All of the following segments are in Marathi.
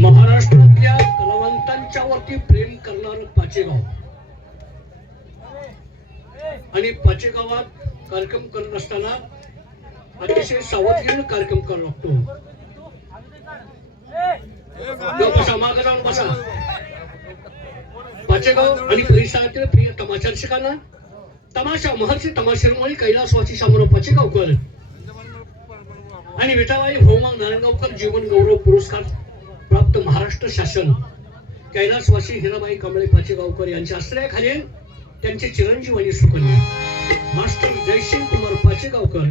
महाराष्ट्रातल्या कलावंतांच्या वरती प्रेम करणारं पाचेगाव आणि पाचेगावात कार्यक्रम करत असताना अतिशय सावधगिरीने कार्यक्रम करावा लागतो. बसा, मागे जाऊन बसा. पाचेगाव आणि परिसरातील प्रिय तमाशा रसिकांना तमाशा महर्षी तमाशेरमळी कैलासवासी शामराव पाचेगावकर आणि विठाबाई भौमांग नारायणगावकर जीवन गौरव पुरस्कार प्राप्त महाराष्ट्र शासन कैलासवासी हिराबाई कमळे पाचेगावकर यांच्या आश्रयाखाली त्यांचे चिरंजीव आणि सुकन्या मास्टर जयसिंग कुमार पाचेगावकर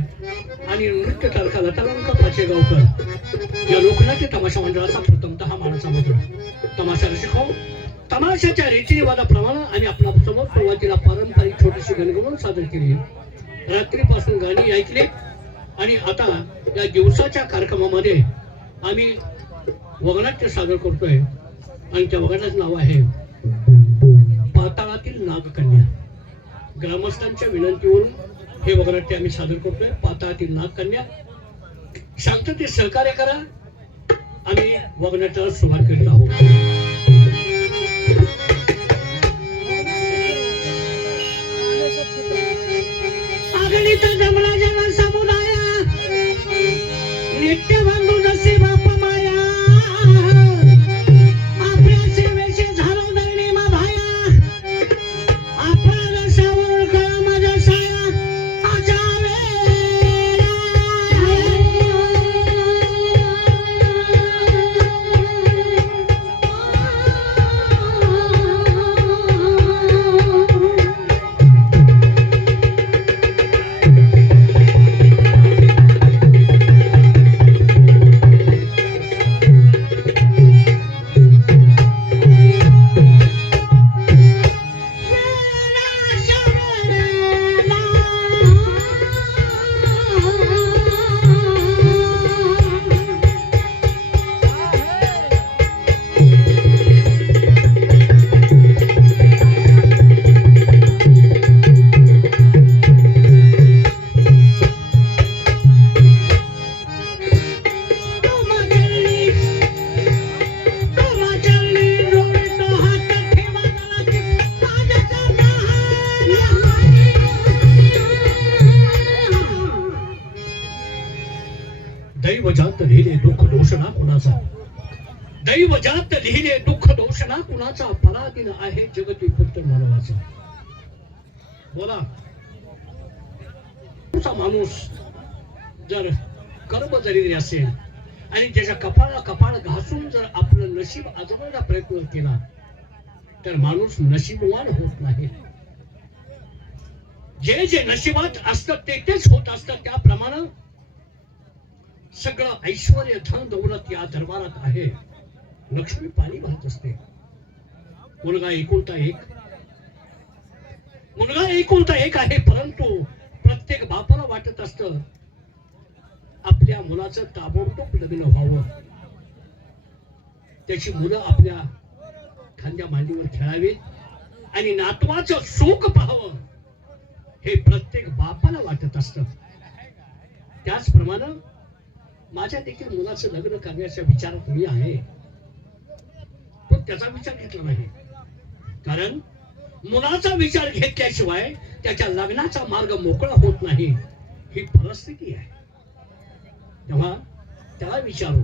आणि नृत्य तारखा लतालंका पाचेगावकर या लोकनाट्य तमाशा मंडळाचा प्रथमतः मानाचा मुद्रा. तमाशा रसिक हो, तमाशाच्या रीतिरिवाजाप्रमाणे आम्ही आपल्या समोर सुरुवातीला पारंपरिक छोटीशी गणगणून सादर केली. रात्रीपासून गाणी ऐकली आणि आता या दिवसाच्या कार्यक्रमामध्ये आम्ही वगनाट्य सादर करतोय आणि त्या वगनाचं नाव आहे पाताळातील नागकन्या. ग्रामस्थांच्या विनंतीवरून हे वगनाट्य आम्ही सादर करतोय. पाताळातील नागकन्या. शांततेत सहकार्य करा. आम्ही वगनाट्याला सुरुवात करीत आहोत. अगणित जमला जन समुदाया नित्य बंधू जसे बाप माया आपल्या सेवेचे झालो दळणे मा भाया आपला जसा ओळखा माझ्या साया आजा दैवजात लिहिले दुःख दोष ना कुणाचा. दैवजात लिहिले दुःख दोष ना कुणाचा. पराधीन आहे जगती पुत्र मानवाचा. बोला, तुमचा माणूस जर कर्म जरी असेल आणि त्याच्या कपाळ घासून जर आपलं नशीब आजमावण्याचा प्रयत्न केला तर माणूस नशीबवान होत नाही. जे जे नशिबात असतं तेच होत असतं. त्याप्रमाणे सगळं ऐश्वर्य धन दौलत या दरबारात आहे. लक्ष्मी पाणी वाहत असते. मुलगा एकुलता एक आहे. परंतु प्रत्येक बापाला वाटत असत आपल्या मुलाचं ताबडतोब लग्न व्हावं. त्याची मुलं आपल्या खांद्या मांडीवर खेळावीत आणि नातवाचं सुख पाहावं हे प्रत्येक बापाला वाटत असत. त्याचप्रमाणे माझ्या देखील मुलाचं लग्न करण्याच्या विचारात मी आहे, पण त्याचा विचार घेतला नाही. कारण मुलाचा विचार घेतल्याशिवाय त्याच्या लग्नाचा मार्ग मोकळा होत नाही. ही परिस्थिती आहे. तेव्हा त्याला विचारू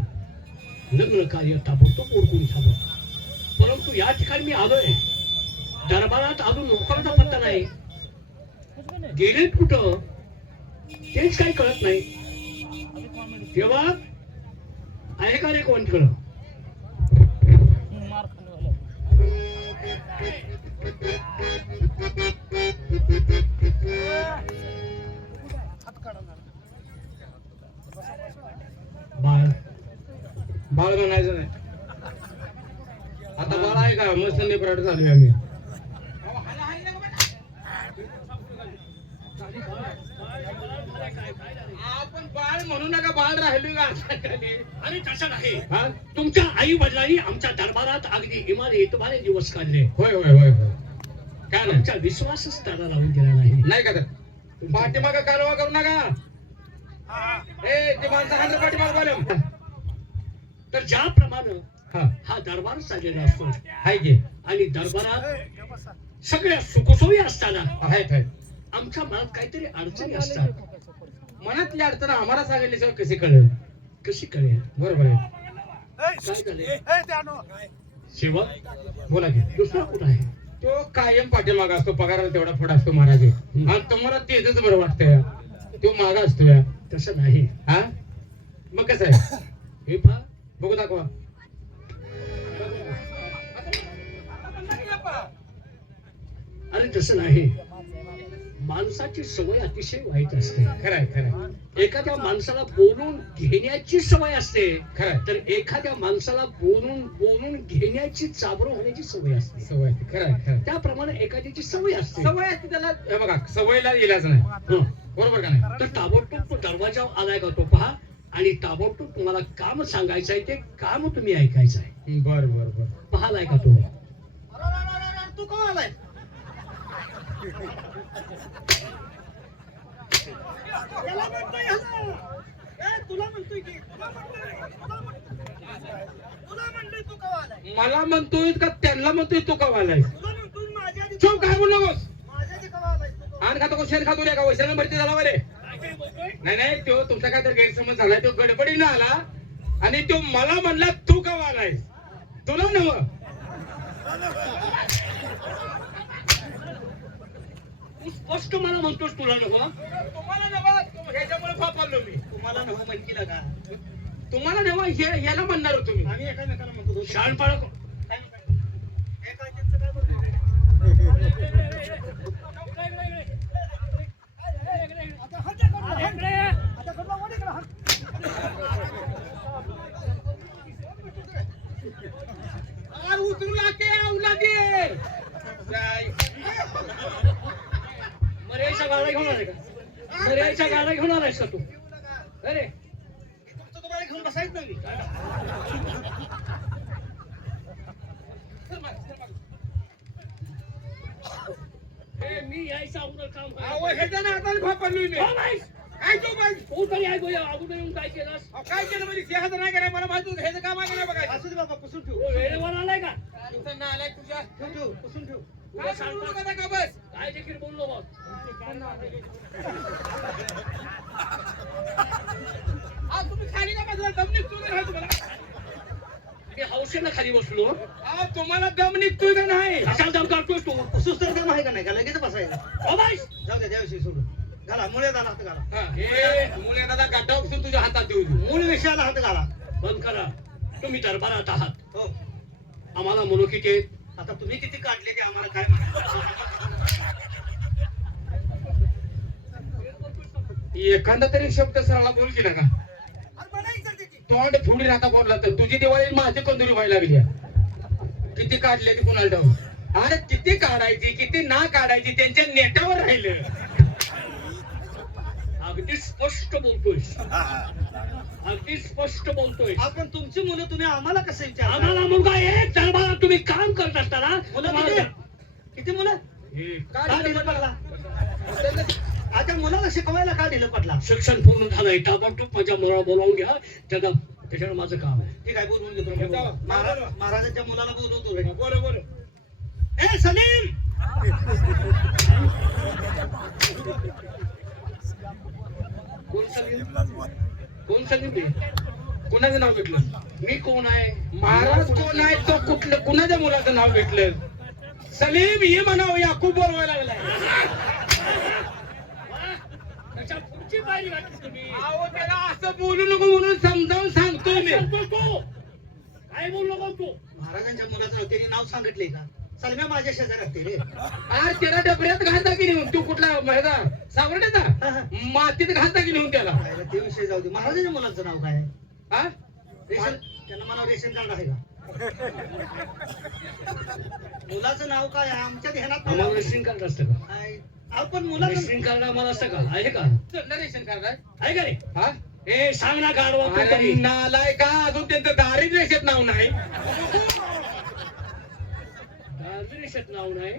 लग्न कार्य ताबडतोब उरकून घ्यावं. परंतु या ठिकाणी मी आलोय, दरबारात अजून नोकराचा पत्ता नाही. गेले कुठं तेच काही कळत नाही. तेव्हा आहे का रे कोण कळ. बाळ म्हणायचं नाही. आता बाळ आहे का मस्त पराठ चालू आम्ही. आपण बाळ म्हणू नका, बाळ राहिलो का आणि तसं नाही. तुमच्या आई वडिलांनी आमच्या दरबारात अगदी इमाने दिवस काढले. होय होय होय होय. काय आमचा विश्वासच त्याला लावून गेला नाही का. पाठीमाग कारवा करू नका. ए ते माणसं हांडर पाठीमाग बोलम. तर ज्याप्रमाणे हा हा दरबार चाललेला असतो हाय की आणि दरबारात सगळ्या सुखसोयी असताना आहेत आहेत आमच्या मनात काहीतरी अडचणी असतात. मनातली अडचण आम्हाला सांगितल्याशिवाय कशी कळेल कशी कळेल? बरोबर आहे काय झाले सेवक? बोला की दुसरा कुठं आहे? तो कायम पाठीमागा असतो पगाराला तेवढा पुढे असतो महाराज आणि तुम्हाला तेच बरं वाटतंय तो मागा असतोय तसं नाही. हा मग कसं आहे हे पहा, बघू दाखवा अरे तसं नाही. माणसाची सवय अतिशय वाईट असते. खरंय खरंय एखाद्या माणसाला बोलून घेण्याची सवय असते, खरंय तर एखाद्या माणसाला बोलून घेण्याची चाबरो होण्याची सवय असते. सवय खरंय खरंय त्याप्रमाणे एखाद्याची सवय असते. सवय असते त्याला हे बघा सवयला इलाज नाही हं. बरोबर का नाही तर ताबडतोब तो दरवाजावर आलाय का तो पहा आणि ताबडतोब तुम्हाला काम सांगायचं आहे, ते काम तुम्ही ऐकायचं आहे. बर बर बर पाहलाय का तो? तू का आलाय? याला म्हणतोय ह्याला. ए, तुला म्हणतोय की तुला म्हणतोय तू का आलाय? मला म्हणतोय का त्यांना म्हणतोय तू का आलाय तुला म्हणतोय माझ्या आधी चुप काय बोलू नकोस माझ्या आधी का आलाय तू का? आण खातो का शेण खातो रे का वैशाला भरती झाला बरे काय बोलतोय? नाही नाही तो तुमचा काय तर गैरसमज झालाय तो गडबडीनं आला आणि तो मला म्हणला तू का आलाय तुला नव तू स्पष्ट मला म्हणतोस तुला नको. तुम्हाला नवा ह्याच्यामुळे फापारलो मी तुम्हाला नव म्हणकीला का? तुम्हाला नवा ह्याला म्हणणार होतो मी आम्ही एकामेकाला म्हणतो दोघं. शहाणपणा काय म्हणतो? एकामेकांचं काय बोलतोय? आता हात इकडे. आता कडला वर इकडे हात. आर उतरू लागे औलादे मर्यादेच्या गाड्या घेऊन आलाय का? मर्यादेच्या गाड्या घेऊन आलायस का तू? अरे तुमचं तुम्हाला घेऊन बसायचं नाही. मी यायचं अगोदर काम अहो ह्याच्या नादाने फापारलोय मी काय तो बाई तू तरी ऐकू अगोदर येऊन काय केलंस? काय केलं म्हणजे सिंहाचं नाही करायला मला माहिती होतं ह्याचं काम आहे का नाही बघायचं असू दे बाबा, पुसून ठेव. तू वेळेवर आलाय का? दिवसांना आलाय तुझ्या ठेव, ठेव, पुसून ठेव. काय बोलू नका का बस काय देखील बोललो बघ. आज तुम्ही खाली का बसला दम निघतोय का नाही तुम्हाला मी हौसेला खाली बसलो. आज तुम्हाला दम निघतोय का नाही कशाला दम काढतोस तू? पुसूस तर काम आहे का नाही का? लगेच बसायचं. हो बाई, जाऊ दे, त्याविषयी सोडून घाला. मुळे घाला, हात घाला. हा, हे मुले दादा गाठा उपसून तुझ्या हातात देऊ दे. मूळ विषयाला हात घाला. बंद करा. तुम्ही दरबारात आहात. हो. आम्हाला मनोकित आहेत. आता तुम्ही किती काढले ते आम्हाला काय माहिती? एखादा तरी शब्द सरळा बोल की नका अरे बनायचं ते की. तोंड फुडी राहता बोलला तर तुझी दिवाळी माझी कंदुरी व्हायला लागली किती काढले ते कोणाला ठाऊक अरे किती काढायची किती ना काढायची त्यांच्या नेटावर राहिलं अगदी स्पष्ट बोलतोय. अगदी स्पष्ट बोलतोय. आपण तुमची मुलं तुम्ही आम्हाला कसं विचार? आम्हाला मुलगा एक दरबारात तुम्ही काम करत असताना मुलं तुम्हाला- किती? किती मुलं? हे का दिलं पडला? आता मुलाला शिकवायला का दिलं पडला? शिक्षण पूर्ण झालंय. ताबडतोब माझ्या मुलाला बोलावून घ्या. त्याच्यावर माझं काम आहे. ठीक आहे, बोलवून घेतो. जावा. महाराजांच्या मुलाला बोलवतो रे. बोल बोल ए सलीम, कोण सांगेल? कोण सांगेल मी? कुणाचं नाव भेटलं मी कोण आहे? महाराज कोण आहे तो कुठलं कुणाच्या मुलाचं नाव भेटलं सलीम ये म्हणावं याकूब बोलवायला लागलाय त्याच्या पुढची पायरी वाटली तुम्ही. अहो त्याला असं बोलू नको म्हणून समजावून सांगतोय मी सांगतोस तू? काय बोलू नको तू? महाराजांच्या मुलाचं त्यांनी नाव सांगितले का? सलम्या माझ्या शेजारी असते रे. आज त्याला डबऱ्यात घालता की नेऊन तू कुठला माझा हा, सावरण्याचा हा. मातीत घालता की नेऊन त्याला पाहिलं, ते विषय जाऊ दे. महाराजांच्या मुलाचं नाव काय आहे? हा रेशन, त्यांना मला रेशन कार्ड आहे का? मुलाचं नाव काय आहे? आमच्या ध्यानात नाही. आम्हाला रेशन कार्ड असतं का? आहे. आपण मुलाचं रेशन कार्ड आम्हाला असतं का? आहे का? चढलं रेशन कार्ड आहे आहे का रे? हा ए सांग ना कार्ड वापरू अरे तरी. नालाय का अजून त्यांचं दारिद्र्य रेषेत नाव नाही रेषेत नाव नाही.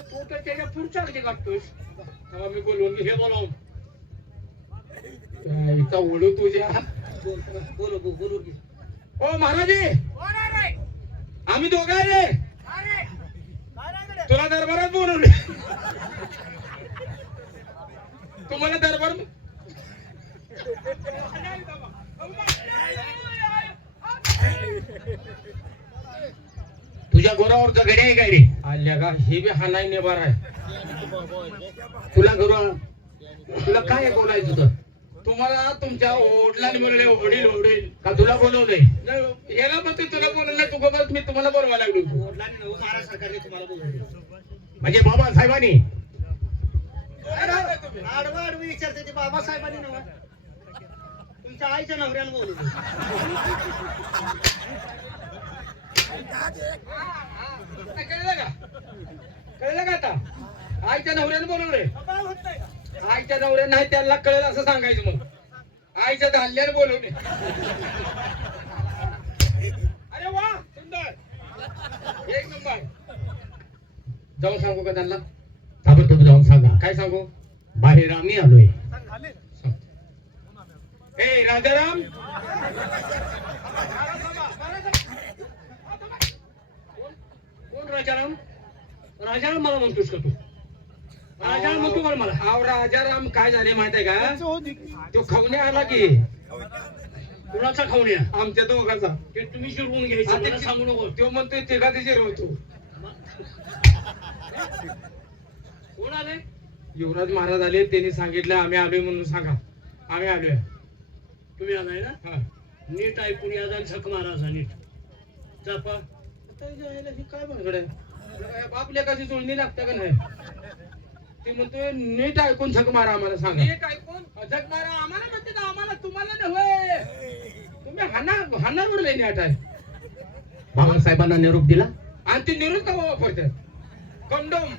तू तर त्याच्या पुढच्या अगदी काढतोस. तेव्हा मी बोलवून हे बोलावून इथं ओढू तुझ्या बोल, बोल, बोल, बोलू की. ओ महाराज कोण आहे रे? आम्ही दोघं आहे रे. काय रे? काय नाही कडे? तुला दरबारात बोलवले. तुम्हाला दरबार तुझ्या गोरावर गडे आहे काय रे? आल्या का हे बी हा नाही नेबार आहे. तुला तुला काय बोलायचं तुझं? तुम्हाला तुमच्या ओढला बोलले ओढील ओढील का तुला बोलवलंय? नाही, याला म्हणतो तुला बोलवलं तू बघ मी तुम्हाला बोलवायला लागलो. महाराज सरकारने तुम्हाला बोलवलं. म्हणजे बाबासाहेबांनी आडवा आडवी विचारते ते बाबासाहेबांनी नव्ह. तुमच्या आईच्या नवऱ्याला बोलवलं. कळलं का? कळलं का आता? आईच्या नवऱ्याने बोलवलंय. काय होत नाही का? आईच्या नवऱ्याने नाही त्यांना कळेल असं सांगायचं मग. आईच्या धान्याने बोलवले. अरे वा सुंदर एक नंबर. जाऊन सांगू का त्यांना? ताबडतोब जाऊन सांगा. काय सांगू? बाहेर आम्ही आलोय. ए राजाराम कोण राजाराम? राजाराम मला म्हणतोस का तू? राजाराम म्हणतो का मला? आव राजाराम काय झाले माहित आहे का? तो खवणे आला की कुणाचा खाऊन या? आमच्या दोघाचा. ते तुम्ही शिरवून घ्यायचं, मला सांगू नको. तो म्हणतोय तिघा तिचे होतो. कोण आलंय? युवराज महाराज आले त्यांनी सांगितलं आम्ही आलोय म्हणून सांगा. आम्ही आलोय. तुम्ही आलाय ना? हा. नीट ऐकून या जा, झक मारा नीट. चापा आता हे काय भानगड आहे? बाप लेकाची जुळणी लागते का नाही? ते म्हणतोय नीट ऐकून झक मारा आम्हाला सांगा. नीट ऐकून झक मारा आम्हाला म्हणते ना, आम्हाला तुम्हाला नव्हे. तुम्ही हाणावर लय नीट आहे. बाबासाहेबांना निरोप दिला. आणि ते निरोप का वापरतात? कंडोम.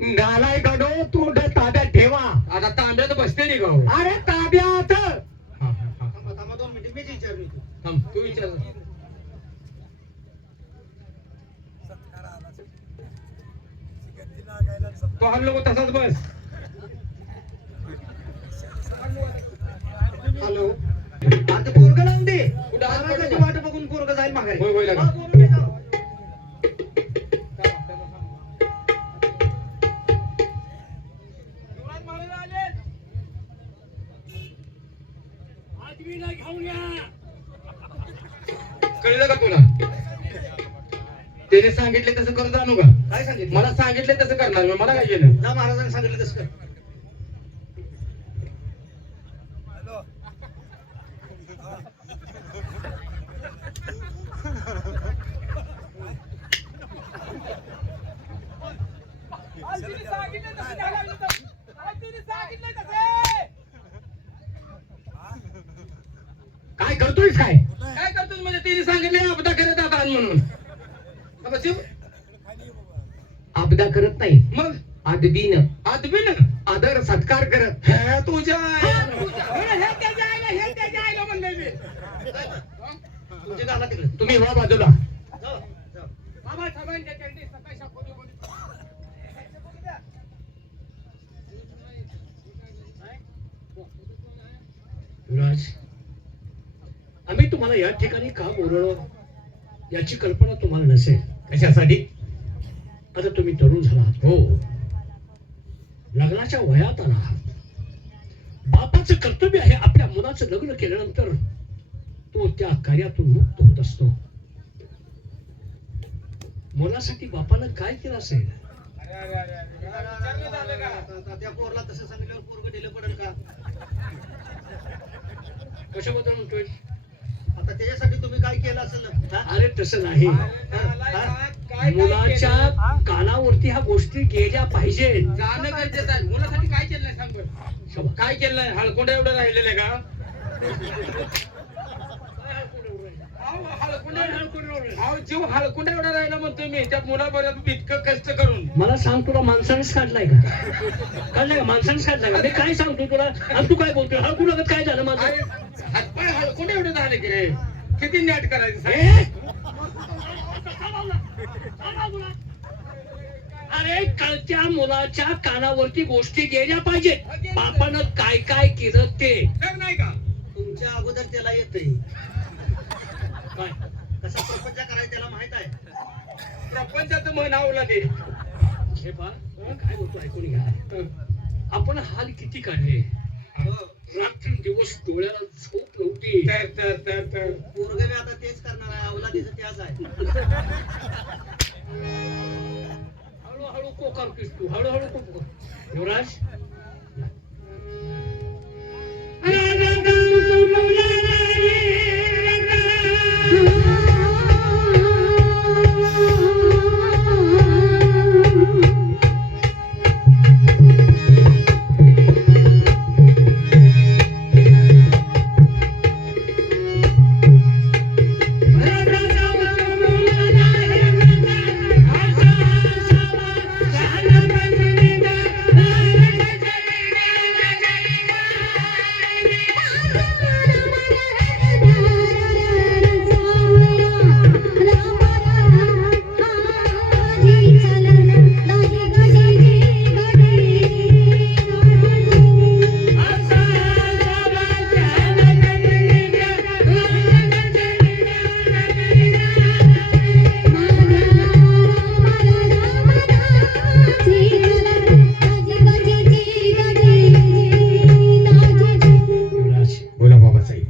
नालाय गडो, तू ताब्यात ठेवा. आता तांब्यात बसते नाही का? अरे ताब्यात. थांबा थांबा 2 मिनिटं मीच विचारली होती. थांब तू विचार. तो हर लोक तसाच बस. हॅलो. आता पोरगं लावून दे. कुठं हात महाराजाची पकडू? वाट बघून पोरगं जाईल माघारी. होय, होय, लगा. हा, बोलू दे का? कळलं का तुला? त्याने सांगितले तसं करत जाणू का? काय सांगितलं? मला सांगितले तसं करणार मी. मला काय केलं? जा महाराजांनी सांगितलं तसं कर. काय करतोयस काय? काय करतो म्हणजे तिने सांगितले आपदा करत आता म्हणून. आता शिव, आपदा करत नाही, मग आदबीन आदमी ना आदर सत्कार करत. हे तुझ्या हे त्याच्या आईला म्हणले मी. तुमच्या गाला तिकडे. तुम्ही वा बाजूला. जाऊ, जाऊ. बाबासाहेबांच्या चरणी सकाळी शाकोली बोलली. युवराज, आम्ही तुम्हाला या ठिकाणी का बोलवलो याची कल्पना तुम्हाला नसेल. कशासाठी? आता तुम्ही तरुण झाला आहात. हो, लग्नाच्या वयात आला आहात. बापाचं कर्तव्य आहे आपल्या मुलाचं लग्न केल्यानंतर तो त्या कार्यातून मुक्त होत असतो. मुलासाठी बापानं काय केलं असेल? आता त्या पोरला तसं सांगितल्यावर पोरगं दिलं पडेल का? कशाबद्दल म्हणतोय? आता त्याच्यासाठी तुम्ही काय केलं असेल ना? हा? अरे तसं नाही. मुलाच्या कानावरती ह्या गोष्टी गेल्या पाहिजेत. जाणं गरजेचं आहे. मुलासाठी काय केलं नाही सांग बरं. काय केलं नाही? हळकुंडा एवढं राहिलेलं का? जीव हळकुंडा एवढा राहिला म्हणतोय मी त्या मुलाबरोबर इतकं कष्ट करून. मला सांग, तुला माणसानेच काढलाय का? काढलाय का? माणसानेच काढलाय का? मी काय सांगतो तुला आणि तू काय बोलतोय? हळकू लागत काय झालं माझं? अरे हातपाय हळकुंडे एवढे झाले की रे. किती नेट करायचं सांग. अरे कळत्या मुलाच्या कानावरती गोष्टी गेल्या पाहिजेत. बापानं काय काय केलं ते नाही का तुमच्या अगोदर त्याला येतंय काय कसा प्रपंच करायचा त्याला माहित आहे. प्रपंचाचं म्हणावलं ते हे पहा, काय बोलतो ऐकून घ्या. आपण हाल किती काढले. रात्र दिवस डोळ्याला झोप नव्हती. तर पोरगे बी आता तेच करणार आहे. अवलादीचं त्याच आहे. हळूहळू को करतोस तू, हळूहळू को कर. युवराज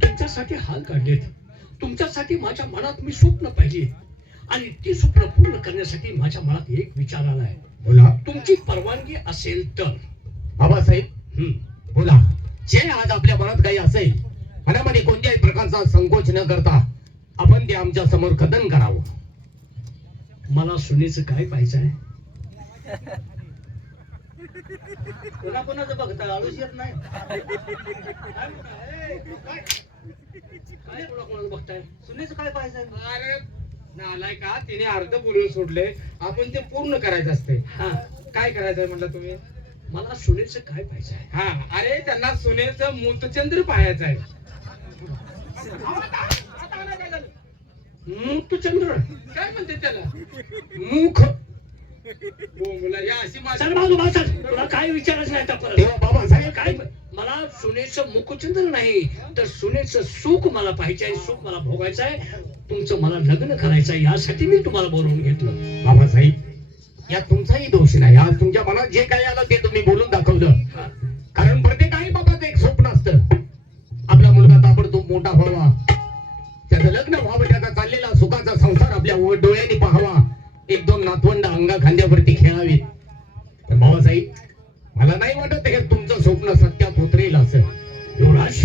तुमच्यासाठी हाल काढलेत. तुमच्यासाठी माझ्या मनात मी स्वप्न पाहिली आणि ती स्वप्न पूर्ण करण्यासाठी माझ्या मनात एक विचार आलाय. बोला तुमची परवानगी असेल तर. बाबासाहेब बोला. जे आज आपल्या मनात काही असेल मनामध्ये कोणत्याही प्रकारचा संकोच न करता आपण ते आमच्या समोर कथन करावं. मला सुनेचं काय पाहिजे आहे. कोणा कोणाचं बघता आळूस येत नाही. काय कोणाकोणाला बघताय. सुनेचं काय पाहिजे. अरे नालाय का तिने अर्ध बोलून सोडले. आपण ते पूर्ण करायचं असते. हा, काय करायचंय म्हटलं तुम्ही. मला सुनेचं काय पाहिजे आहे. हा अरे त्यांना सुनेचं मूतचंद्र पाहायचं आहे. मुक्तचंद्र काय म्हणते त्याला मुख बोंबला या अशी माझी चल बाजू चल. तुला काय विचारायचं नाही आता परत. तेव्हा बाबासाहेब काय मला सुनेचं मुखचंद्र नाही तर सुनेचं सुख मला पाहिजे आहे. सुख मला भोगायचं आहे. तुमचं मला लग्न करायचं आहे. यासाठी मी तुम्हाला बोलवून घेतलं. बाबासाहेब यात तुमचाही दोष नाही. आज तुमच्या मनात जे काही आलं ते तुम्ही बोलून दाखवलं. कारण प्रत्येक आई बाबाचं एक स्वप्न असतं. आपला मुलगा ताबडतोब मोठा व्हावा, त्याचं लग्न व्हावं, त्याचा चाललेला सुखाचा संसार आपल्या डोळ्यांनी पाहावा, एक दोन नातवंड अंगा खांद्यावरती खेळावीत. तर बाबासाहेब मला नाही वाटत हे तुमचं स्वप्न सत्यात उतरेल असं. युवराज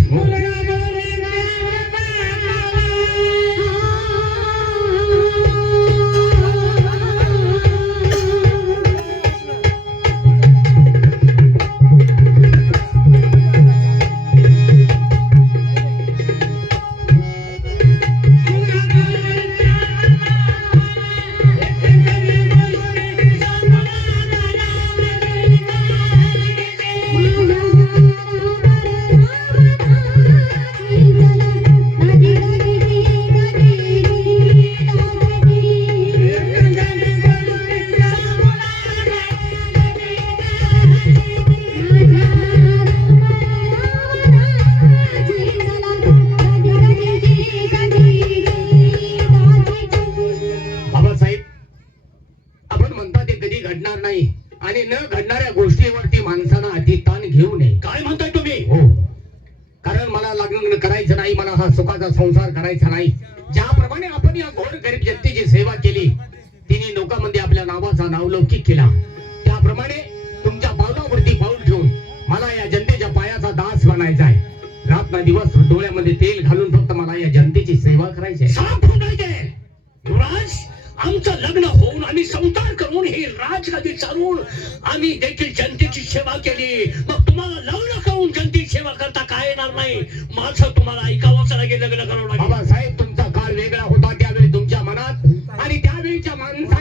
घडणार नाही आणि न घडणाऱ्या गोष्टीवरती माणसानं अति ताण घेऊ नये. काय म्हणताय तुम्ही. हो, कारण मला लग्न करायचं नाही, मला हा सुखाचा संसार करायचा नाही. ज्याप्रमाणे आपण या घोर गरीब जनतेची सेवा केली, तिने लोकांमध्ये आपल्या नावाचा नावलौकिक केला, त्याप्रमाणे तुमच्या पावलावरती पाऊल ठेवून मला या जनतेच्या पायाचा दास बनायचा आहे. रात ना दिवस डोळ्यामध्ये तेल घालून फक्त मला या जनतेची सेवा करायची आहे. साफ होऊन युवराज आमचं लग्न होऊन आम्ही संसार करून ही राजगादी चालवून आम्ही देखील जनतेची सेवा केली. मग तुम्हाला लग्न करून जनतेची सेवा करता काय येणार नाही. माझं तुम्हाला ऐकावंच लागेल, लग्न करावं लागेल. बाबासाहेब तुमचा काळ वेगळा होता त्यावेळी तुमच्या मनात आणि त्यावेळीच्या माणसा